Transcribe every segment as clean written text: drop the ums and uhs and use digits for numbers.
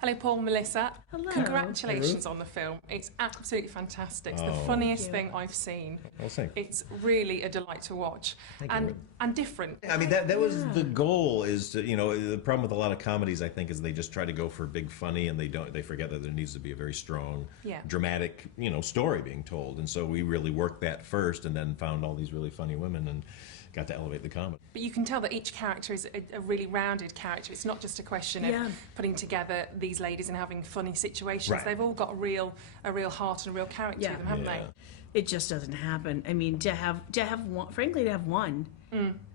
Hello, Paul, Melissa. Hello. Congratulations on the film. It's absolutely fantastic. It's the funniest thing I've seen. Well, thanks. It's really a delight to watch. And different. I mean, that was the goal, is to, the problem with a lot of comedies, I think, is they just try to go for big funny, and they forget that there needs to be a very strong, dramatic, story being told. And so we really worked that first, and then found all these really funny women and got to elevate the comedy. But you can tell that each character is a really rounded character. It's not just a question of putting together these ladies and having funny situations. Right. They've all got a real heart and a real character to them, haven't they? It just doesn't happen. I mean, to have one, frankly, to have one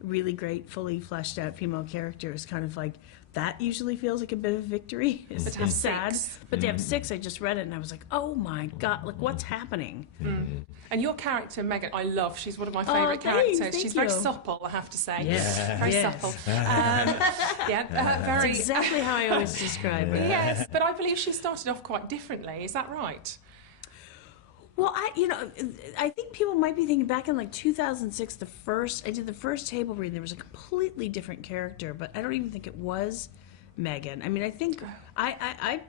really great, fully fleshed out female character is kind of like, that usually feels like a bit of a victory. It's sad. But to have 6, I just read it and I was like, oh my God, like what's happening? And your character, Megan, I love. She's one of my favourite characters. She's very supple, I have to say. Very supple. Very. That's exactly how I always describe her. Yes, but I believe she started off quite differently. Is that right? Well, I think people might be thinking back in like 2006, I did the first table read, there was a completely different character, but I don't even think it was Megan. I mean, I think, I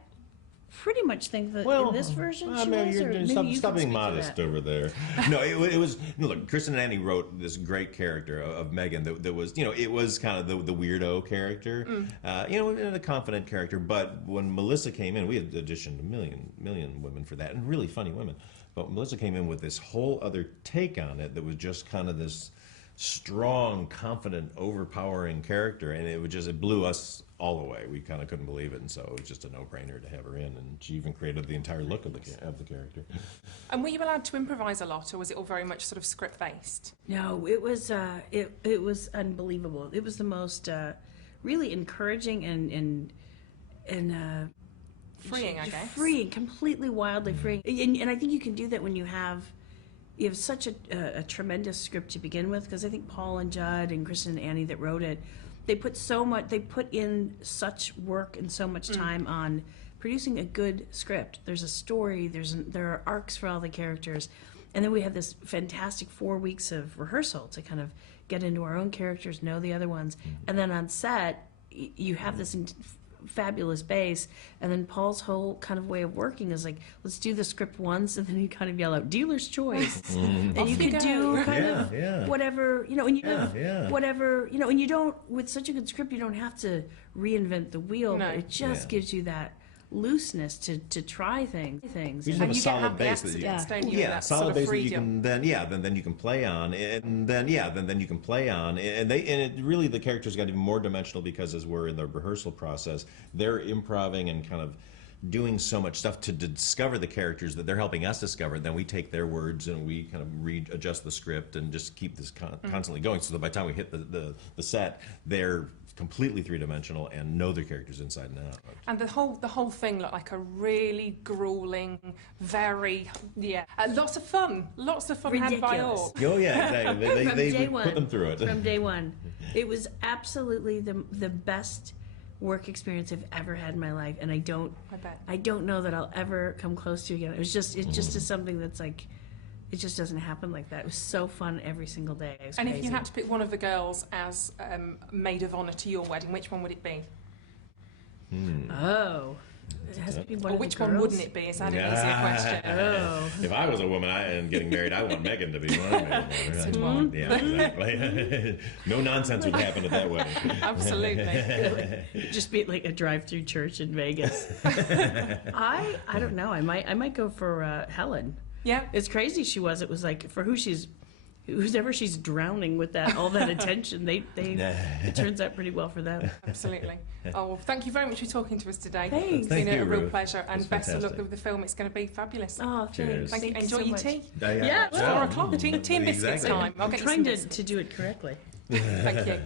pretty much think that in this version she was, or maybe you stop being modest over there. No, it was, look, Kristen and Annie wrote this great character of Megan that was, it was kind of the weirdo character, and a confident character, but when Melissa came in, we had auditioned a million women for that, and really funny women. But Melissa came in with this whole other take on it that was just kind of this strong, confident, overpowering character, and it blew us all away. We kind of couldn't believe it, and so it was just a no-brainer to have her in, and she even created the entire look of the character. And were you allowed to improvise a lot, or was it all very much sort of script-based? No, it was it was unbelievable. It was the most really encouraging and freeing, I guess. Freeing, completely wildly freeing. And I think you can do that when you have such a tremendous script to begin with, because I think Paul and Judd and Kristen and Annie that wrote it, they put in such work and so much time on producing a good script. There's a story, there are arcs for all the characters, and then we had this fantastic 4 weeks of rehearsal to kind of get into our own characters, know the other ones, and then on set you have this fabulous base, and then Paul's whole kind of way of working is like, let's do the script once, and then you kind of yell out dealer's choice, and you could do kind of whatever, and you have whatever, and you don't, with such a good script, you don't have to reinvent the wheel, but it just gives you that looseness to try things. You just have a solid base that solid base that you can then you can play on, and then you can play on, and it really, the characters got even more dimensional, because as we're in the rehearsal process, they're improvising and kind of doing so much stuff to discover the characters that they're helping us discover. Then we take their words and we kind of readjust the script and just keep this constantly going, so that by the time we hit the set, they're completely three-dimensional and know their characters inside and out. And the whole thing looked like a really grueling, very lots of fun had by all. Oh yeah, exactly. They put them through it from day one. It was absolutely the best work experience I've ever had in my life, and I don't know that I'll ever come close to again. It just is something that's like, it just doesn't happen like that. It was so fun every single day. It was and crazy. If you had to pick one of the girls as maid of honour to your wedding, which one would it be? Oh. It has to be one or of which the one wouldn't it be? Is that an easier question? Oh. If I was a woman and getting married, I want Megan to be mine. Yeah, exactly. No nonsense would happen at that wedding. Absolutely. Just be like a drive-through church in Vegas. I don't know. I might go for Helen. Yeah. It's crazy she was. It was like, for whoever she's drowning with all that attention, it turns out pretty well for them. Absolutely. Oh, well, thank you very much for talking to us today. Thanks. It's been a real pleasure, and best of luck with the film. It's going to be fabulous. Oh, thanks. Thank you. Enjoy your tea. Yeah. 4 o'clock. Tea and biscuits time. I'll get I'm trying to do it correctly. Thank you.